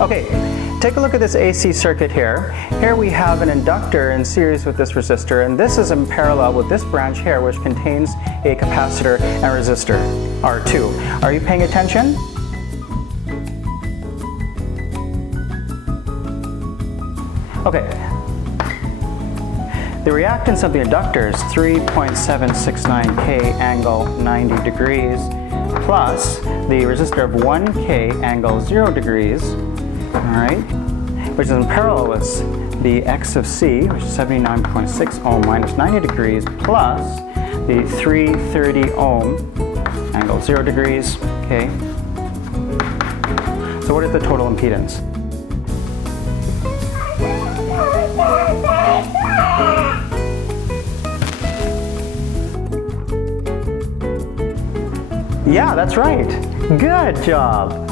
Okay, take a look at this AC circuit here. Here we have an inductor in series with this resistor, and this is in parallel with this branch here, which contains a capacitor and resistor, R2. Are you paying attention? Okay. The reactance of the inductor is 3.769K angle 90 degrees plus the resistor of 1K angle 0 degrees, all right, which is in parallel with the X of C, which is 79.6 ohm minus 90 degrees plus the 330 ohm angle 0 degrees, okay. So what is the total impedance? Yeah, that's right. Good job.